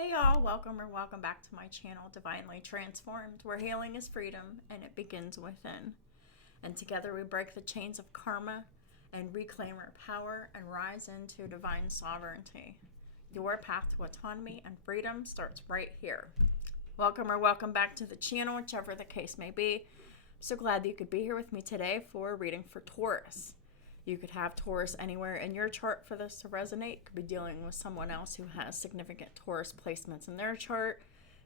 Hey y'all, welcome back to my channel, Divinely Transformed, where healing is freedom and it begins within. And together we break the chains of karma and reclaim our power and rise into divine sovereignty. Your path to autonomy and freedom starts right here. Welcome back to the channel, whichever the case may be. I'm so glad that you could be here with me today for a reading for Taurus. You could have Taurus anywhere in your chart for this to resonate. You could be dealing with someone else who has significant Taurus placements in their chart.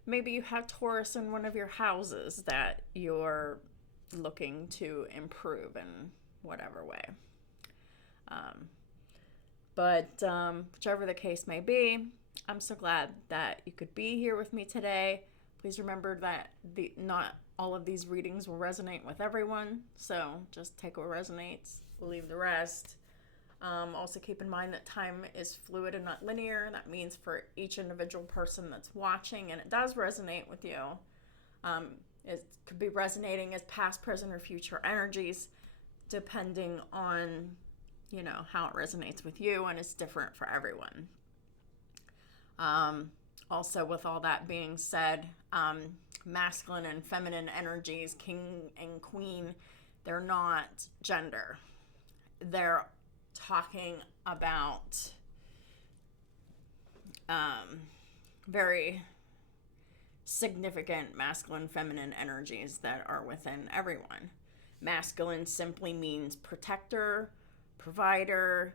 Maybe you have Taurus in one of your houses that you're looking to improve in whatever way. Whichever the case may be, I'm so glad that you could be here with me today. Please remember that not all of these readings will resonate with everyone, so just take what resonates, leave the rest. Also keep in mind that time is fluid and not linear. That means for each individual person that's watching, and it does resonate with you, it could be resonating as past, present, or future energies, depending on, how it resonates with you, and it's different for everyone. Also, with all that being said, masculine and feminine energies, king and queen, they're not gender. They're talking about very significant masculine, feminine energies that are within everyone. Masculine simply means protector, provider,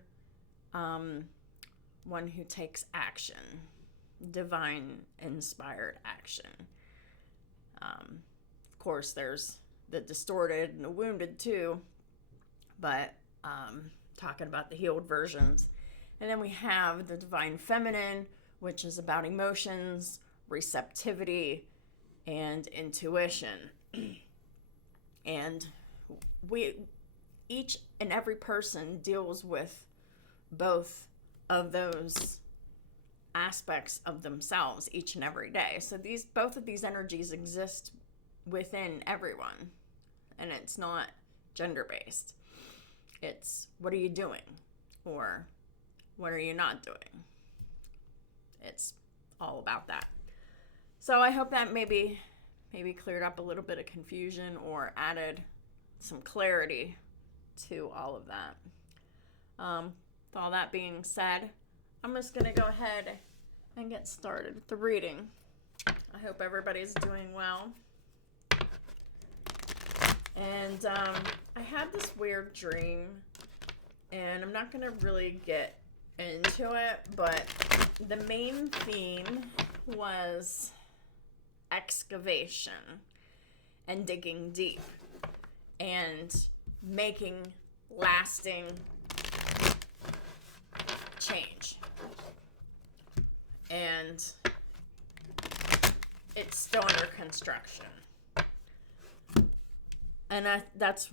one who takes action, divine inspired action. Of course, there's the distorted and the wounded too, but talking about the healed versions. And then we have the divine feminine, which is about emotions, receptivity, and intuition. And each and every person deals with both of those aspects of themselves each and every day. So both of these energies exist within everyone, and it's not gender-based. It's what are you doing, or what are you not doing? It's all about that. So I hope that maybe cleared up a little bit of confusion or added some clarity to all of that. With all that being said, I'm just going to go ahead and get started with the reading. I hope everybody's doing well. And I had this weird dream, and I'm not going to really get into it, but the main theme was excavation and digging deep and making lasting change. And it's still under construction. And that's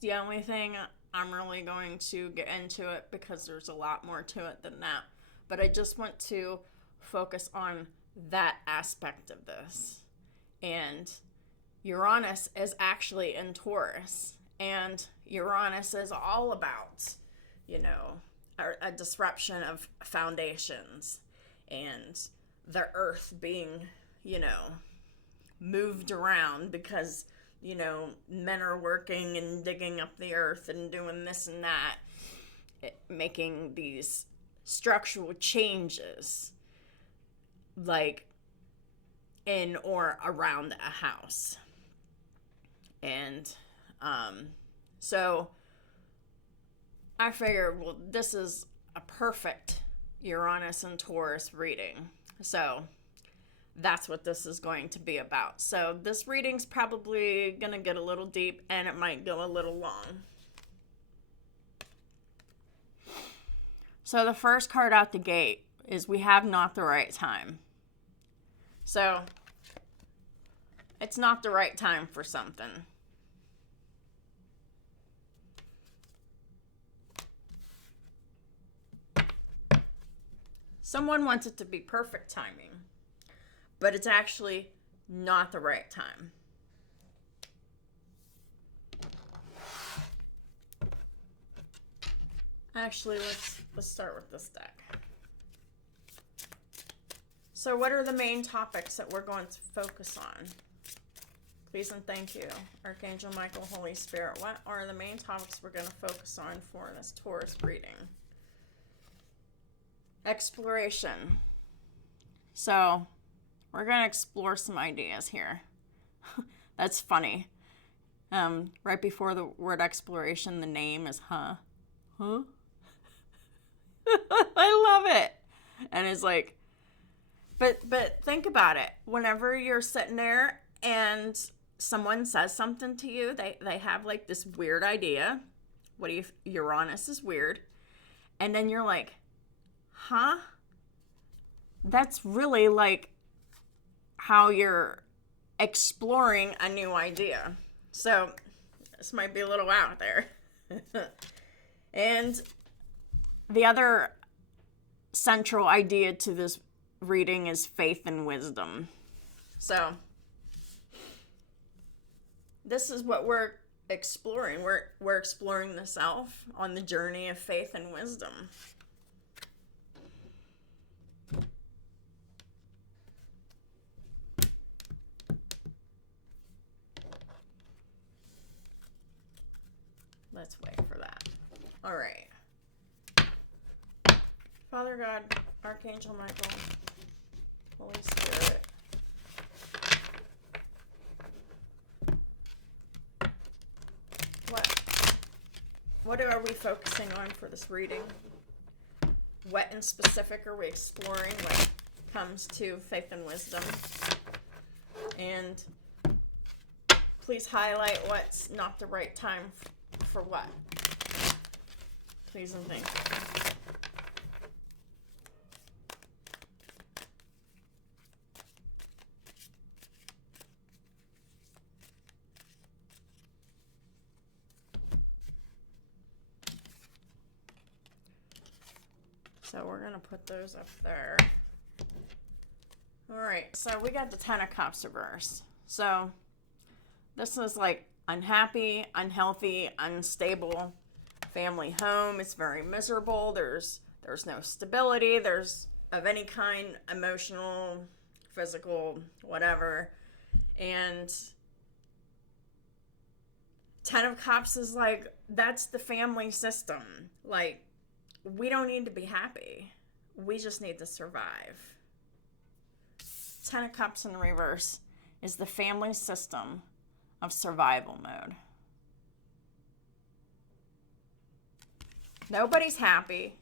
the only thing I'm really going to get into it, because there's a lot more to it than that. But I just want to focus on that aspect of this. And Uranus is actually in Taurus. And Uranus is all about, a disruption of foundations and the earth being, moved around because, men are working and digging up the earth and doing this and that, making these structural changes, like in or around a house. And so I figured, well, this is a perfect Uranus and Taurus reading. So that's what this is going to be about. So this reading's probably going to get a little deep, and it might go a little long. So the first card out the gate is we have not the right time. So it's not the right time for something. Someone wants it to be perfect timing, but it's actually not the right time. Actually, let's start with this deck. So what are the main topics that we're going to focus on? Please and thank you, Archangel Michael, Holy Spirit. What are the main topics we're going to focus on for this Taurus reading? Exploration. So we're going to explore some ideas here. That's funny. Right before the word exploration, the name is Huh? I love it. And it's like, but think about it. Whenever you're sitting there and someone says something to you, they have like this weird idea. What do you, Uranus is weird. And then you're like, huh? That's really like how you're exploring a new idea. So this might be a little out there. And the other central idea to this reading is faith and wisdom. So this is what we're exploring. We're exploring the self on the journey of faith and wisdom. Let's wait for that. All right. Father God, Archangel Michael, Holy Spirit. What are we focusing on for this reading? What in specific are we exploring when it comes to faith and wisdom? And please highlight what's not the right time for what. Please and thank you. So we're going to put those up there. All right, so we got the Ten of Cups reversed. So this is like unhappy, unhealthy, unstable family home. It's very miserable. There's no stability. There's of any kind, emotional, physical, whatever. And Ten of Cups is like, that's the family system. Like, we don't need to be happy. We just need to survive. Ten of Cups in reverse is the family system of survival mode. Nobody's happy.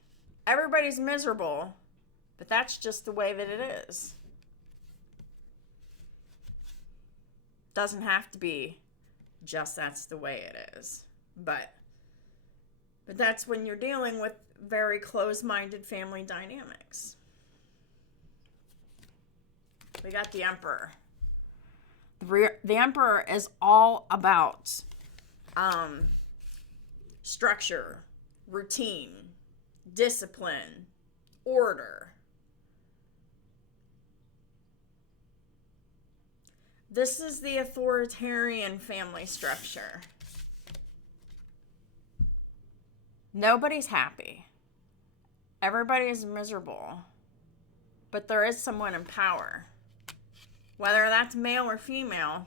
Everybody's miserable. But that's just the way that it is. Doesn't have to be just that's the way it is. But that's when you're dealing with very close-minded family dynamics. We got the Emperor. The Emperor is all about structure, routine, discipline, order. This is the authoritarian family structure. Nobody's happy. Everybody is miserable. But there is someone in power. Whether that's male or female,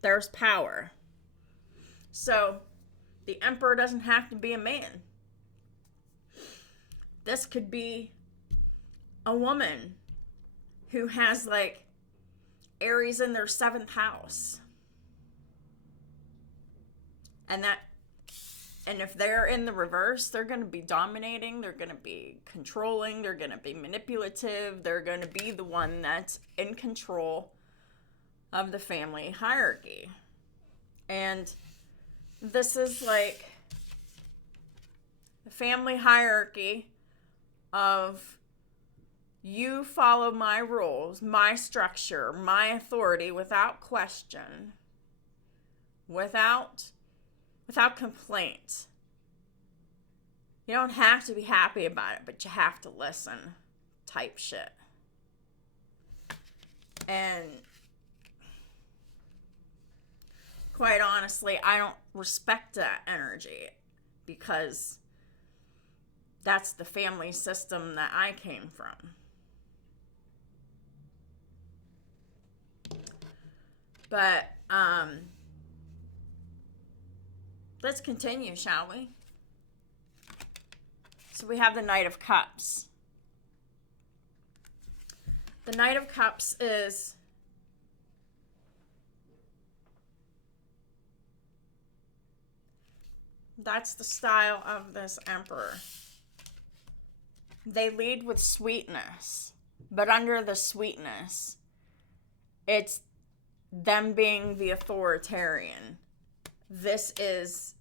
there's power. So, the Emperor doesn't have to be a man. This could be a woman who has like Aries in their 7th house. And if they're in the reverse, they're going to be dominating, they're going to be controlling, they're going to be manipulative, they're going to be the one that's in control of the family hierarchy. And this is like the family hierarchy of you follow my rules, my structure, my authority without question, without complaint. You don't have to be happy about it, but you have to listen type shit. And quite honestly, I don't respect that energy because that's the family system that I came from. But let's continue, shall we? So we have the Knight of Cups. The Knight of Cups is that's the style of this emperor. They lead with sweetness, but under the sweetness, it's them being the authoritarian. This is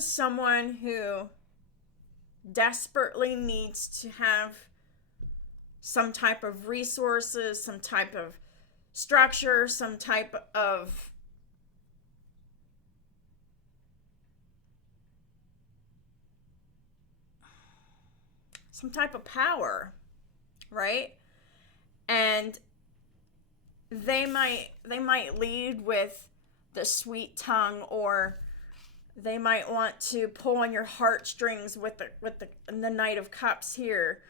someone who desperately needs to have some type of resources, some type of structure, some type of power, right? And they might lead with the sweet tongue, or they might want to pull on your heartstrings with the Knight of Cups here.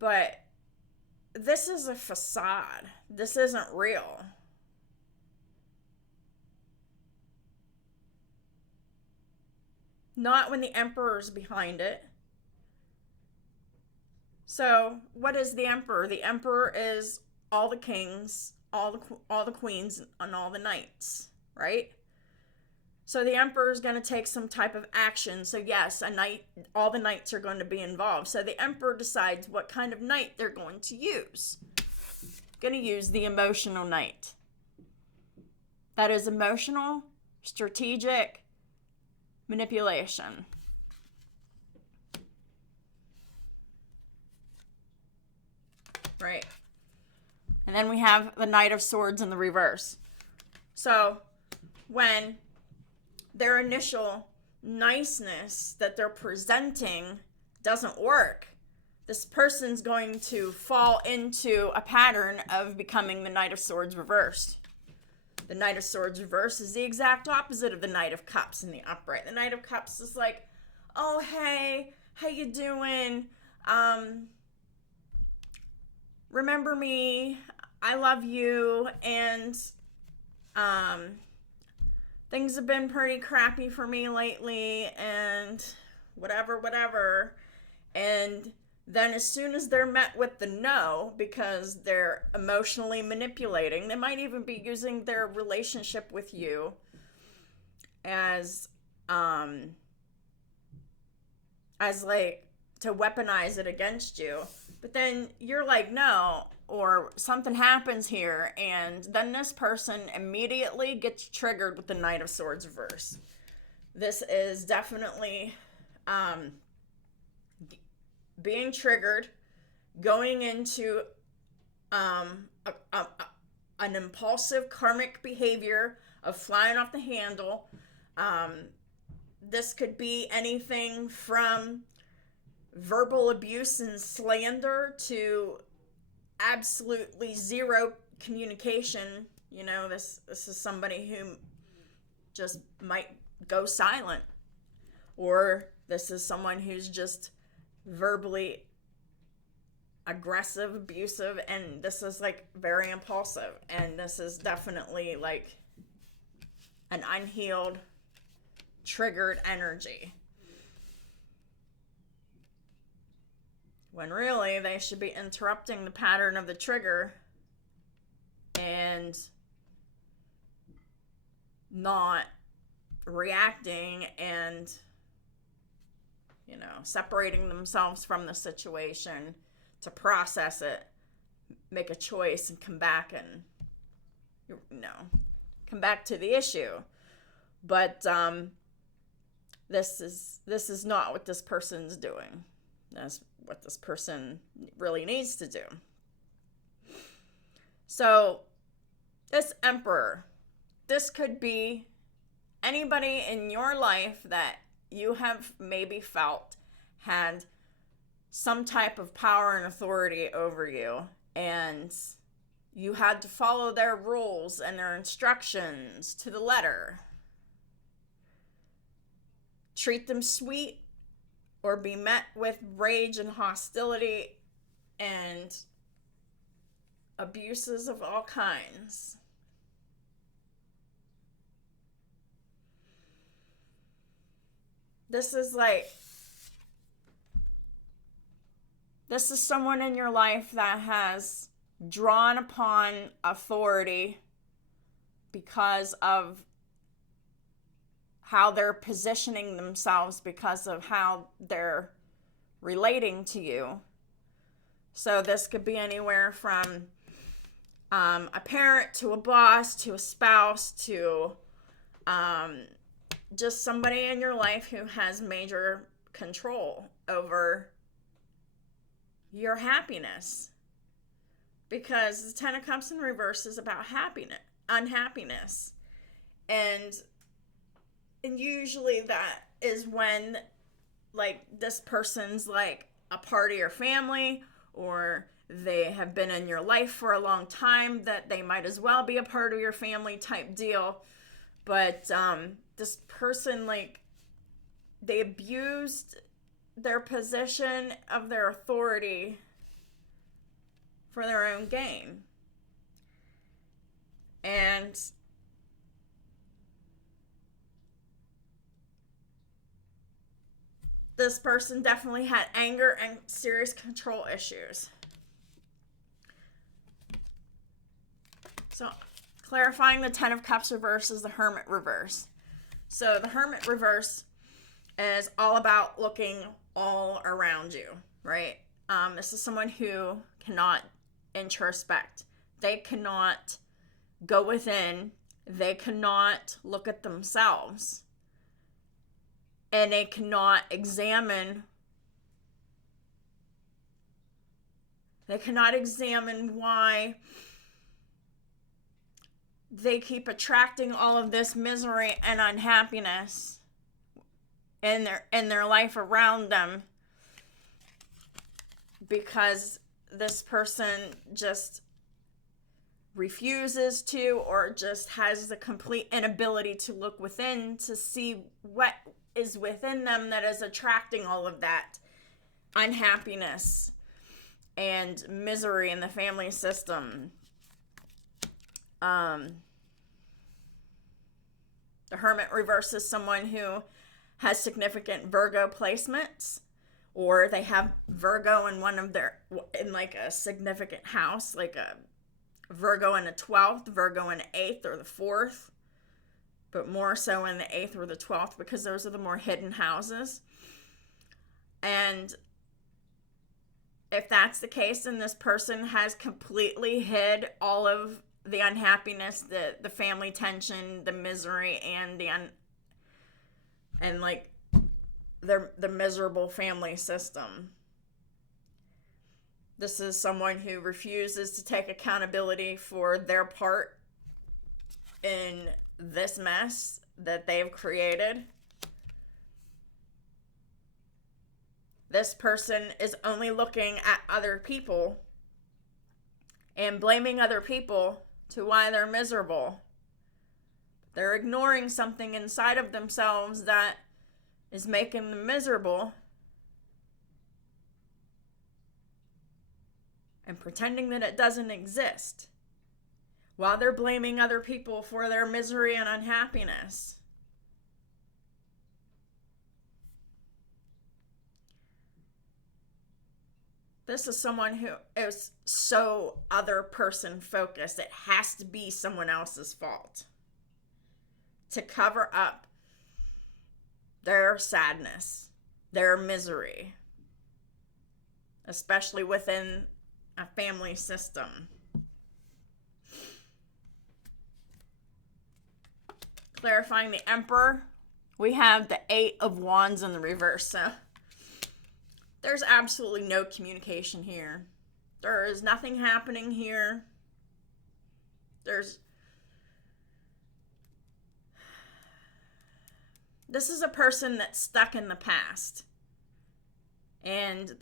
But this is a facade. This isn't real. Not when the Emperor's behind it. So, what is the Emperor? The Emperor is all the kings, all the queens, and all the knights, right? So the Emperor is going to take some type of action. So yes, all the knights are going to be involved. So the Emperor decides what kind of knight they're going to use. Going to use the emotional knight. That is emotional, strategic, manipulation. Right. And then we have the Knight of Swords in the reverse. So when their initial niceness that they're presenting doesn't work, this person's going to fall into a pattern of becoming the Knight of Swords reversed. The Knight of Swords reversed is the exact opposite of the Knight of Cups in the upright. The Knight of Cups is like, oh, hey, how you doing? Remember me, I love you, and things have been pretty crappy for me lately, and whatever. And then as soon as they're met with the no, because they're emotionally manipulating, they might even be using their relationship with you as like to weaponize it against you. But then you're like, no, or something happens here, and then this person immediately gets triggered with the Knight of Swords reverse. This is definitely being triggered, going into an impulsive karmic behavior of flying off the handle. This could be anything from verbal abuse and slander to absolutely zero communication. You know, this is somebody who just might go silent, or this is someone who's just verbally aggressive, abusive, and this is like very impulsive, and this is definitely like an unhealed, triggered energy. When really they should be interrupting the pattern of the trigger and not reacting and, you know, separating themselves from the situation to process it, make a choice, and come back and, you know, come back to the issue. But this is not what this person's doing. That's what this person really needs to do. So this Emperor, this could be anybody in your life that you have maybe felt had some type of power and authority over you, and you had to follow their rules and their instructions to the letter. Treat them sweet, or be met with rage and hostility and abuses of all kinds. This is someone in your life that has drawn upon authority because of how they're positioning themselves, because of how they're relating to you. So this could be anywhere from a parent to a boss to a spouse to just somebody in your life who has major control over your happiness. Because the Ten of Cups in reverse is about unhappiness. And usually that is when, like, this person's like a part of your family, or they have been in your life for a long time, that they might as well be a part of your family type deal. But this person, like, they abused their position of their authority for their own gain. And this person definitely had anger and serious control issues. So, clarifying the Ten of Cups reverse is the Hermit reverse. So, the Hermit reverse is all about looking all around you, right? This is someone who cannot introspect. They cannot go within. They cannot look at themselves. And they cannot examine. They cannot examine why they keep attracting all of this misery and unhappiness in their life around them, because this person just refuses to, or just has the complete inability to look within to see what is within them that is attracting all of that unhappiness and misery in the family system. The Hermit reverse is someone who has significant Virgo placements, or they have Virgo in in like a significant house, like a Virgo in the 12th, Virgo in the 8th or the 4th, but more so in the 8th or the 12th, because those are the more hidden houses. And if that's the case, then this person has completely hid all of the unhappiness, the family tension, the misery, and the miserable family system. This is someone who refuses to take accountability for their part in this mess that they've created. This person is only looking at other people and blaming other people to why they're miserable. They're ignoring something inside of themselves that is making them miserable and pretending that it doesn't exist while they're blaming other people for their misery and unhappiness. This is someone who is so other person focused. It has to be someone else's fault to cover up their sadness, their misery, especially within a family system. Clarifying the Emperor, we have the 8 of Wands in the reverse. So there's absolutely no communication here. There is nothing happening here. This is a person that's stuck in the past. And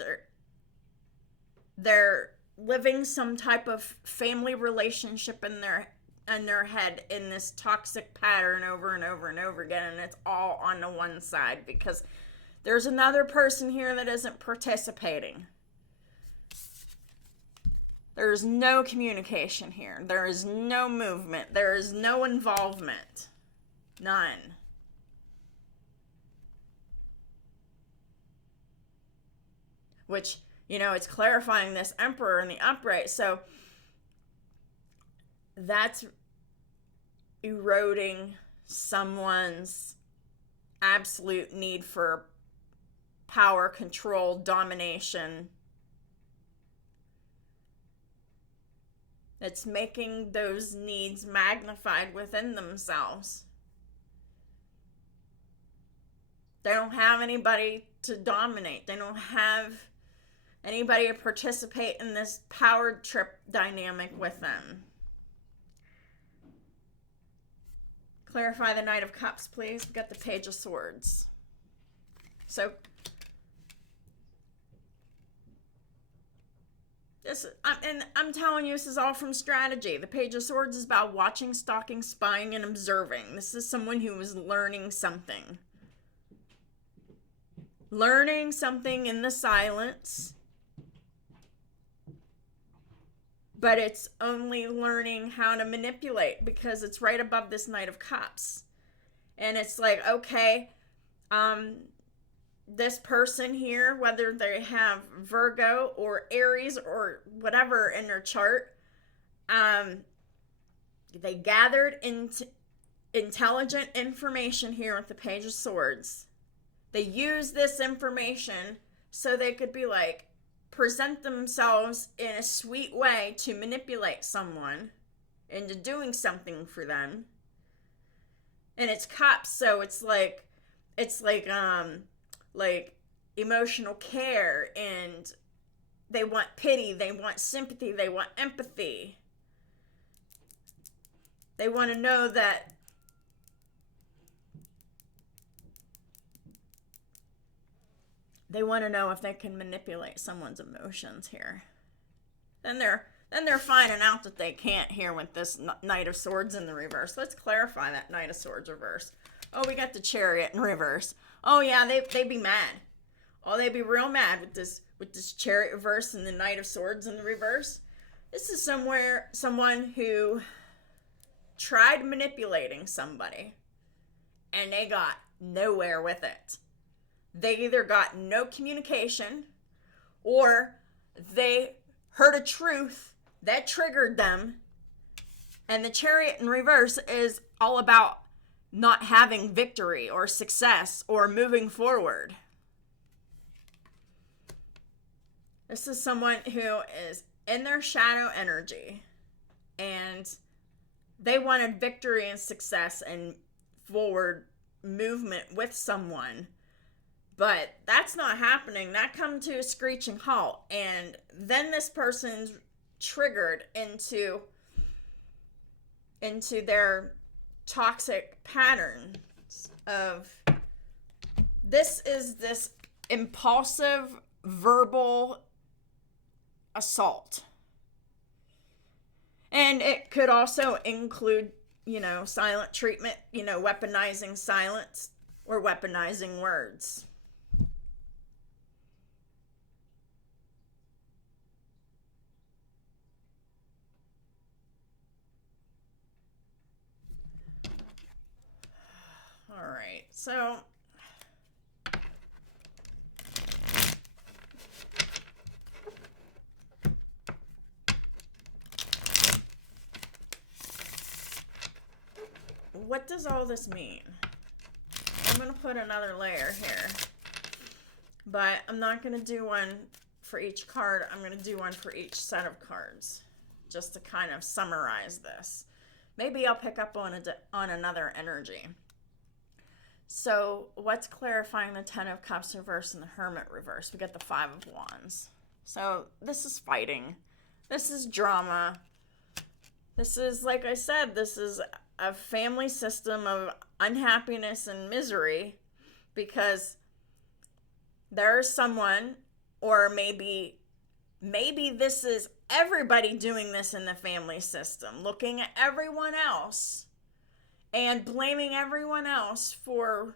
they're living some type of family relationship in their head in this toxic pattern over and over and over again, and it's all on the one side because there's another person here that isn't participating. There is no communication here. There is no movement. There is no involvement. None. Which, it's clarifying this Emperor in the upright. So that's eroding someone's absolute need for power, control, domination. It's making those needs magnified within themselves. They don't have anybody to dominate. They don't have anybody to participate in this power trip dynamic with them. Clarify the Knight of Cups, please. We got the Page of Swords. So, I'm telling you, this is all from strategy. The Page of Swords is about watching, stalking, spying, and observing. This is someone who is learning something. Learning something in the silence. But it's only learning how to manipulate because it's right above this Knight of Cups. And it's like, okay, this person here, whether they have Virgo or Aries or whatever in their chart, they gathered into intelligent information here with the Page of Swords. They used this information so they could be like, present themselves in a sweet way to manipulate someone into doing something for them. And it's cups, so it's like emotional care, and they want pity, they want sympathy, they want empathy. They want to know that they want to know if they can manipulate someone's emotions here. Then they're finding out that they can't here with this Knight of Swords in the reverse. Let's clarify that Knight of Swords reverse. Oh, we got the Chariot in reverse. Oh yeah, they'd be mad. Oh, they'd be real mad with this Chariot reverse and the Knight of Swords in the reverse. This is someone who tried manipulating somebody and they got nowhere with it. They either got no communication or they heard a truth that triggered them. And the Chariot in reverse is all about not having victory or success or moving forward. This is someone who is in their shadow energy and they wanted victory and success and forward movement with someone. But that's not happening. That comes to a screeching halt. And then this person's triggered into their toxic patterns of this impulsive verbal assault. And it could also include, silent treatment, weaponizing silence or weaponizing words. All right, so what does all this mean? I'm going to put another layer here, but I'm not going to do one for each card. I'm going to do one for each set of cards just to kind of summarize this. Maybe I'll pick up on another energy. So what's clarifying the Ten of Cups reverse and the Hermit reverse? We got the Five of Wands. So this is fighting. This is drama. This is, like I said, this is a family system of unhappiness and misery because there's someone, or maybe this is everybody doing this in the family system, looking at everyone else and blaming everyone else for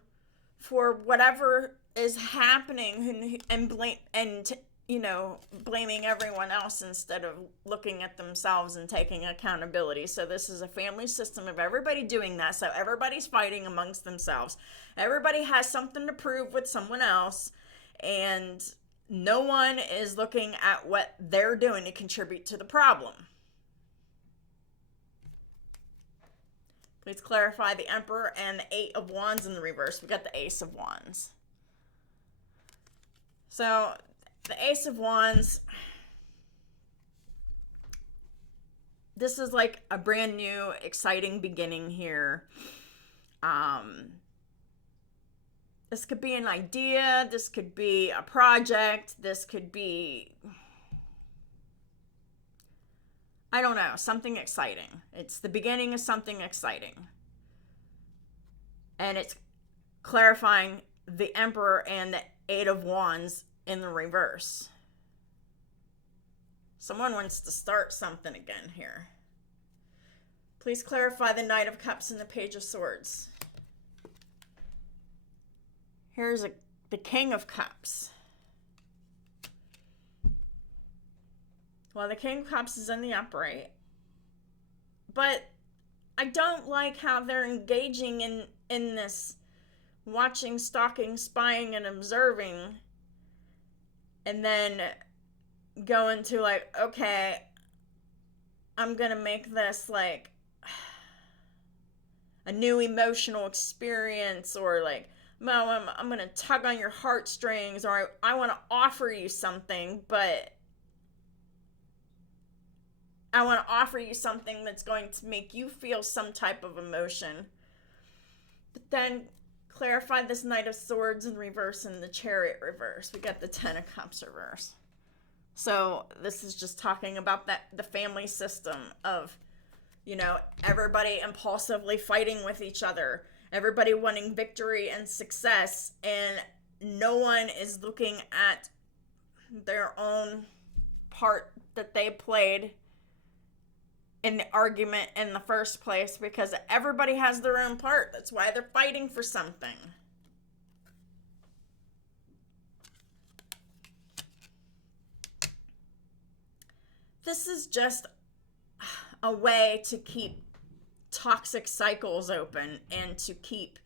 whatever is happening, and blaming everyone else instead of looking at themselves and taking accountability. So this is a family system of everybody doing that. So everybody's fighting amongst themselves. Everybody has something to prove with someone else, and no one is looking at what they're doing to contribute to the problem. Please clarify the Emperor and the Eight of Wands in the reverse. We got the Ace of Wands. So the Ace of Wands, this is like a brand new, exciting beginning here. This could be an idea. This could be a project. This could be, I don't know, something exciting. It's the beginning of something exciting. And it's clarifying the Emperor and the Eight of Wands in the reverse. Someone wants to start something again here. Please clarify the Knight of Cups and the Page of Swords. Here's the King of Cups. Well, the King of Cups is in the upright. But I don't like how they're engaging in this watching, stalking, spying, and observing. And then going to like, okay, I'm going to make this like a new emotional experience, or like, well, I'm going to tug on your heartstrings, or I want to offer you something, but I want to offer you something that's going to make you feel some type of emotion. But then clarify this Knight of Swords in reverse and the Chariot reverse. We got the Ten of Cups reverse. So this is just talking about the family system of, everybody impulsively fighting with each other, everybody wanting victory and success, and no one is looking at their own part that they played in the argument in the first place, because everybody has their own part. That's why they're fighting for something. This is just a way to keep toxic cycles open and to keep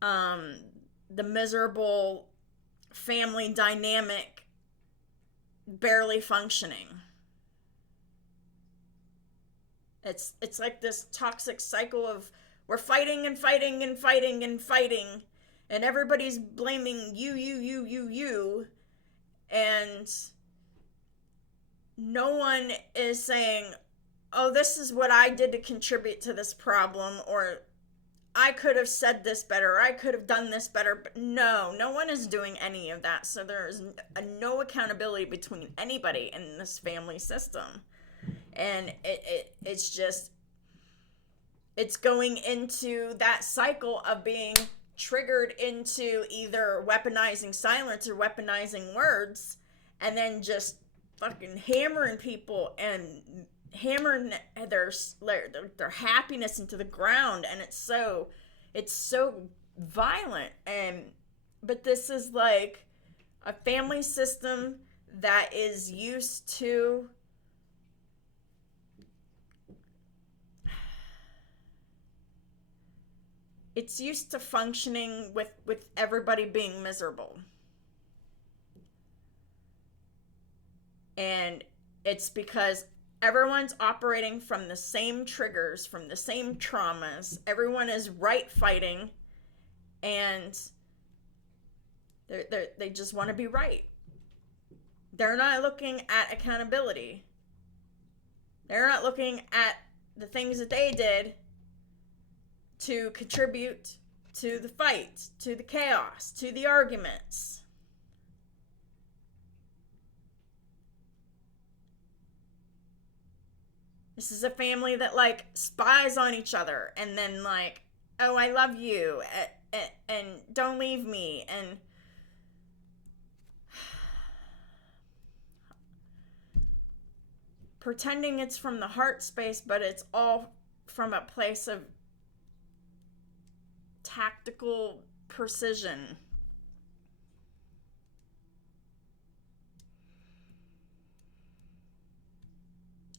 the miserable family dynamic barely functioning. It's like this toxic cycle of we're fighting and fighting and fighting and fighting, and everybody's blaming you, and no one is saying, oh, this is what I did to contribute to this problem, or I could have said this better, or I could have done this better. But no one is doing any of that. So there is no accountability between anybody in this family system. And it's going into that cycle of being triggered into either weaponizing silence or weaponizing words, and then just fucking hammering people and hammering their happiness into the ground. And it's so violent. But this is like a family system that is used to functioning with everybody being miserable. And it's because everyone's operating from the same triggers, from the same traumas. Everyone is right fighting, and they just want to be right. They're not looking at accountability. They're not looking at the things that they did to contribute to the fight, to the chaos, to the arguments. This is a family that like spies on each other and then like, oh, I love you, and don't leave me, and pretending it's from the heart space, but it's all from a place of tactical precision.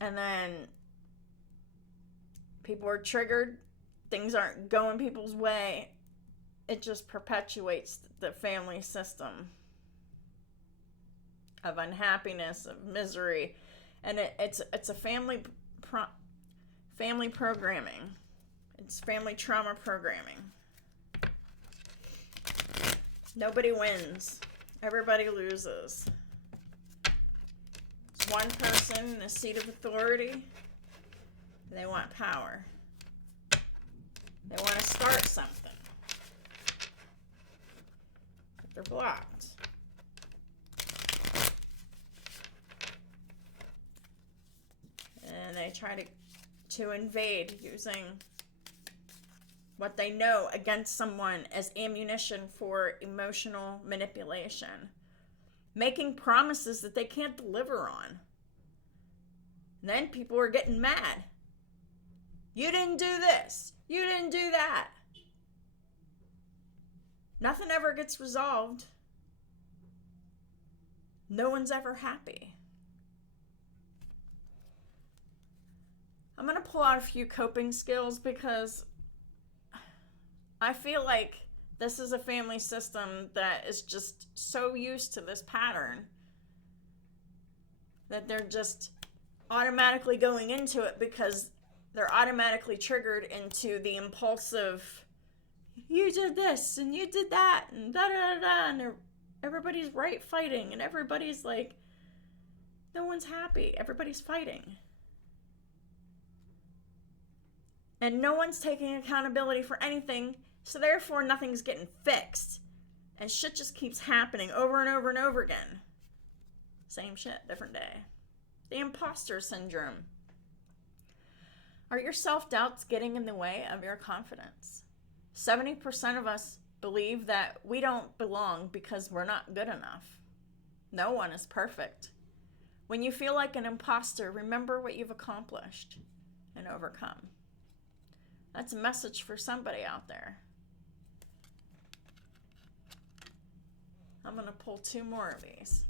And then people are triggered. Things aren't going people's way. It just perpetuates the family system of unhappiness, of misery. And it's a family programming. It's family trauma programming. Nobody wins. Everybody loses. It's one person in a seat of authority. They want power. They want to start something. But they're blocked. And they try to invade using what they know against someone as ammunition for emotional manipulation. Making promises that they can't deliver on. And then people are getting mad. You didn't do this. You didn't do that. Nothing ever gets resolved. No one's ever happy. I'm going to pull out a few coping skills because I feel like this is a family system that is just so used to this pattern that they're just automatically going into it because they're automatically triggered into the impulsive, you did this and you did that and da-da-da-da, and everybody's right fighting and everybody's like, no one's happy. Everybody's fighting. And no one's taking accountability for anything, so therefore nothing's getting fixed. And shit just keeps happening over and over and over again. Same shit, different day. The imposter syndrome. Are your self-doubts getting in the way of your confidence? 70% of us believe that we don't belong because we're not good enough. No one is perfect. When you feel like an imposter, remember what you've accomplished and overcome. That's a message for somebody out there. I'm going to pull two more of these.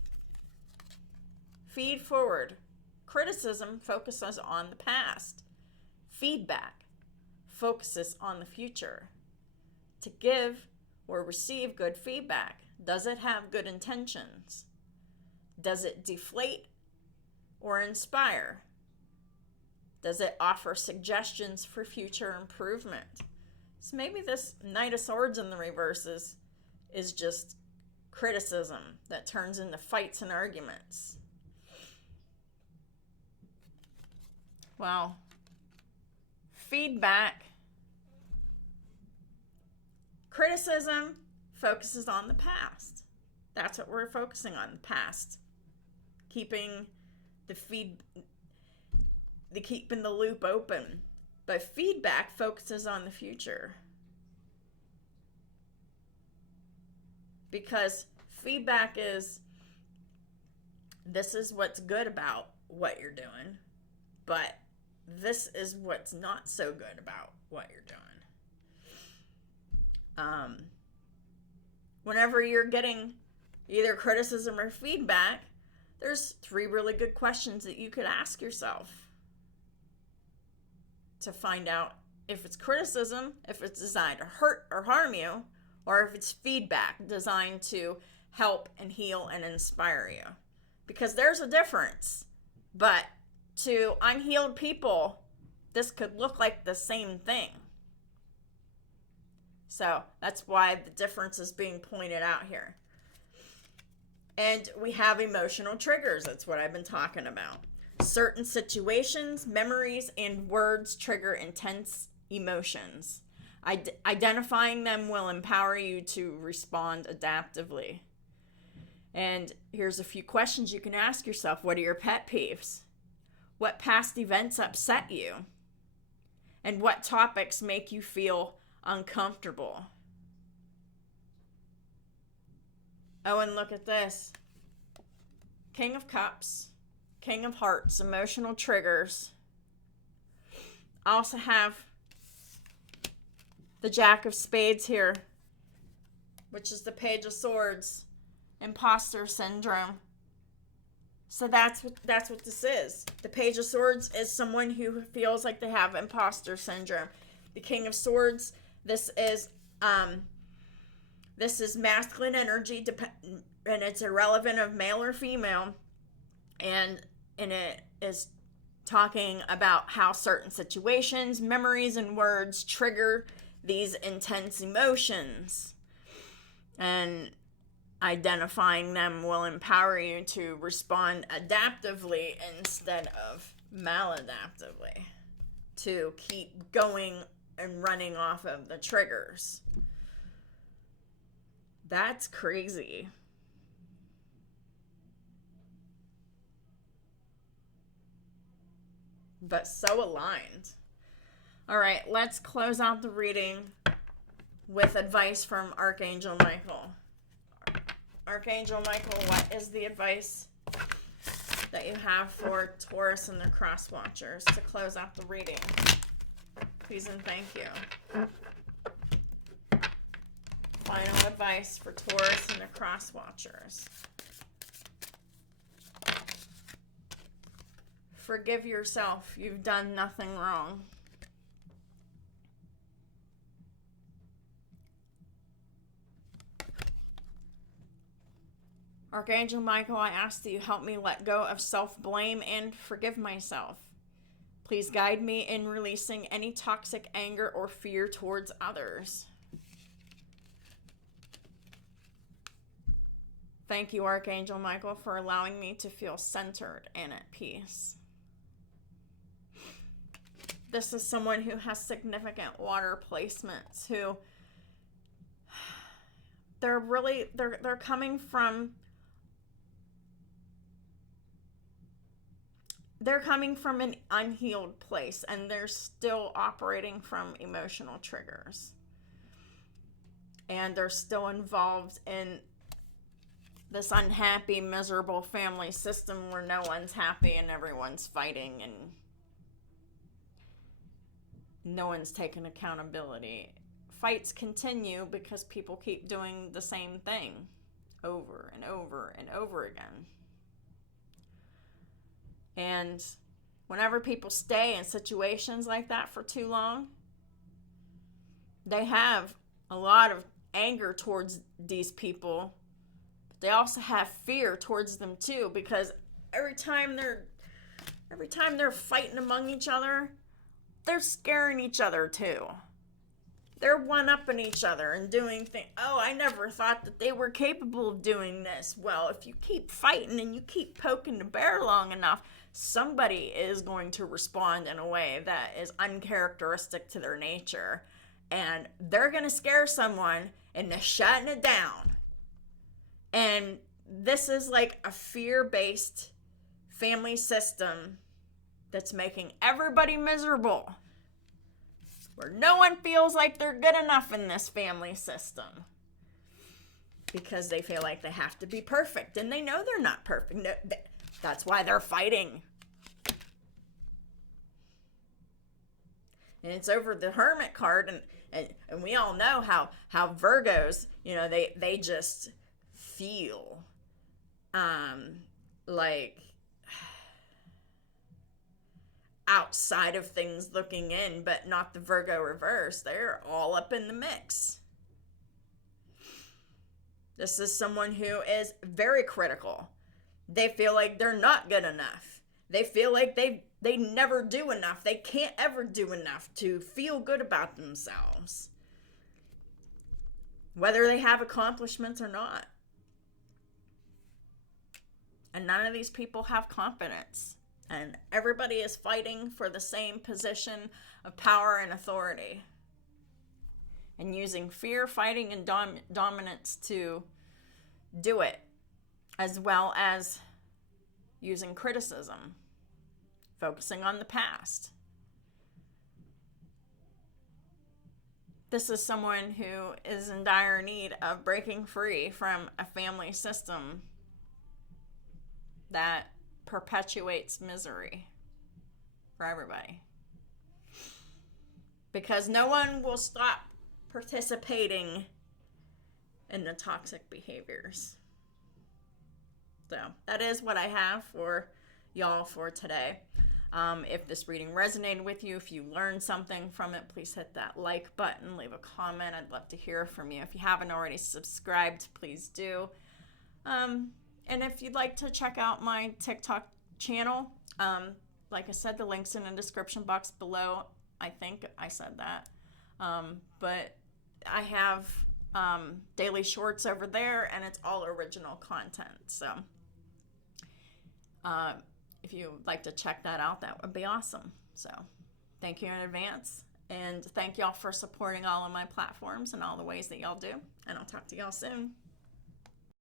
Feed forward. Criticism focuses on the past. Feedback focuses on the future. To give or receive good feedback, does it have good intentions? Does it deflate or inspire? Does it offer suggestions for future improvement? So maybe this Knight of Swords in the reverse is just criticism that turns into fights and arguments. Well, feedback, criticism focuses on the past. That's what we're focusing on, the past. Keeping the loop open. But feedback focuses on the future. Because feedback is, this is what's good about what you're doing, but this is what's not so good about what you're doing. Whenever you're getting either criticism or feedback, there's 3 really good questions that you could ask yourself to find out if it's criticism, if it's designed to hurt or harm you, or if it's feedback designed to help and heal and inspire you. Because there's a difference. But to unhealed people, this could look like the same thing. So that's why the difference is being pointed out here. And we have emotional triggers. That's what I've been talking about. Certain situations, memories, and words trigger intense emotions. Identifying them will empower you to respond adaptively. And here's a few questions you can ask yourself. What are your pet peeves? What past events upset you? And what topics make you feel uncomfortable? Oh, and look at this. King of Cups, King of Hearts, emotional triggers. I also have the Jack of Spades here, which is the Page of Swords, imposter syndrome. So that's what this is. The Page of Swords is someone who feels like they have imposter syndrome. The King of Swords, this is masculine energy, and it's irrelevant of male or female, and it is talking about how certain situations, memories, and words trigger these intense emotions, and identifying them will empower you to respond adaptively instead of maladaptively, to keep going and running off of the triggers. That's crazy. But so aligned. All right, let's close out the reading with advice from Archangel Michael. Archangel Michael, what is the advice that you have for Taurus and the Cross Watchers to close out the reading? Please and thank you. Final advice for Taurus and the Cross Watchers. Forgive yourself. You've done nothing wrong. Archangel Michael, I ask that you help me let go of self-blame and forgive myself. Please guide me in releasing any toxic anger or fear towards others. Thank you, Archangel Michael, for allowing me to feel centered and at peace. This is someone who has significant water placements, who they're coming from an unhealed place, and they're still operating from emotional triggers. And they're still involved in this unhappy, miserable family system where no one's happy and everyone's fighting and no one's taking accountability. Fights continue because people keep doing the same thing over and over and over again. And whenever people stay in situations like that for too long, they have a lot of anger towards these people. But they also have fear towards them too, because every time they're fighting among each other, they're scaring each other too. They're one-upping each other and doing things. Oh, I never thought that they were capable of doing this. Well, if you keep fighting and you keep poking the bear long enough, somebody is going to respond in a way that is uncharacteristic to their nature. And they're going to scare someone into shutting it down. And this is like a fear-based family system that's making everybody miserable, where no one feels like they're good enough in this family system because they feel like they have to be perfect, and they know they're not perfect. No, that's why they're fighting. And it's over the Hermit card, and we all know how Virgos, they just feel like outside of things looking in, but not the Virgo reverse. They're all up in the mix. This is someone who is very critical. They feel like they're not good enough. They feel like they never do enough. They can't ever do enough to feel good about themselves, whether they have accomplishments or not. And none of these people have confidence. And everybody is fighting for the same position of power and authority. And using fear, fighting, and dominance to do it. As well as using criticism. Focusing on the past. This is someone who is in dire need of breaking free from a family system that perpetuates misery for everybody. Because no one will stop participating in the toxic behaviors. So that is what I have for y'all for today. If this reading resonated with you, if you learned something from it, please hit that like button, leave a comment. I'd love to hear from you. If you haven't already subscribed, please do. And if you'd like to check out my TikTok channel, like I said, the link's in the description box below. I think I said that. But I have daily shorts over there, and it's all original content. So if you'd like to check that out, that would be awesome. So thank you in advance. And thank y'all for supporting all of my platforms and all the ways that y'all do. And I'll talk to y'all soon.